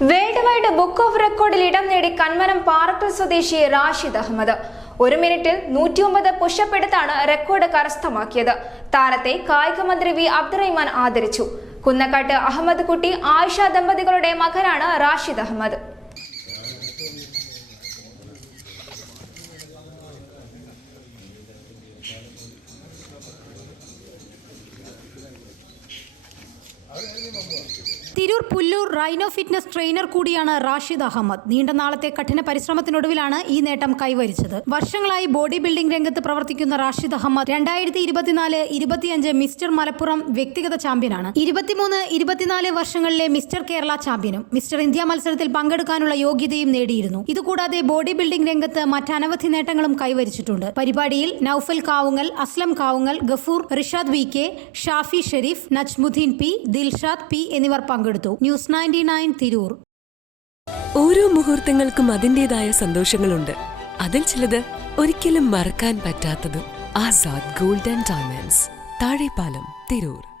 World wide book of റെക്കോർഡിൽ ഇടം നേടി കന്മനം പാറക്കൽ സ്വദേശി റാഷിദ് അഹമ്മദ്. ഒരു മിനിറ്റിൽ നൂറ്റിയൊമ്പത് പുഷപ്പ് എടുത്താണ് റെക്കോർഡ് കരസ്ഥമാക്കിയത്. താരത്തെ കായിക മന്ത്രി വി അബ്ദുറഹിമാൻ ആദരിച്ചു. കുന്നക്കാട്ട് അഹമ്മദ് കുട്ടി ആയിഷ ദമ്പതികളുടെ മകനാണ് Rashid Ahmed. Tirur Pullur rhino fitness trainer കൂടിയാണ് റാഷിദ് അഹമ്മദ്. നീണ്ട നാളത്തെ കഠിന പരിശ്രമത്തിനൊടുവിലാണ് ഈ നേട്ടം കൈവരിച്ചത്. വർഷങ്ങളായി ബോഡി ബിൽഡിംഗ് രംഗത്ത് പ്രവർത്തിക്കുന്ന റാഷിദ് അഹമ്മദ് രണ്ടായിരത്തി ഇരുപത്തിനാല് ഇരുപത്തിയഞ്ച് മിസ്റ്റർ മലപ്പുറം വ്യക്തിഗത ചാമ്പ്യനാണ്. ഇരുപത്തിമൂന്ന് ഇരുപത്തിനാല് വർഷങ്ങളിലെ മിസ്റ്റർ കേരള ചാമ്പ്യനും മിസ്റ്റർ ഇന്ത്യ മത്സരത്തിൽ പങ്കെടുക്കാനുള്ള യോഗ്യതയും നേടിയിരുന്നു. ഇതുകൂടാതെ ബോഡി ബിൽഡിംഗ് രംഗത്ത് മറ്റനവധി നേട്ടങ്ങളും കൈവരിച്ചിട്ടുണ്ട്. പരിപാടിയിൽ Noufal Kavungal Aslam Kavungal Gafoor Rishad V K Shafi Sherif Najmuddin P Dilshad P എന്നിവർ പങ്കെടുത്തു. News ninety nine Tirur. ഓരോ മുഹൂർത്തങ്ങൾക്കും അതിന്റെതായ സന്തോഷങ്ങളുണ്ട്. അതിൽ ചിലത് ഒരിക്കലും മറക്കാൻ പറ്റാത്തതും. Azad golden diamonds. Thazhepalam Tirur.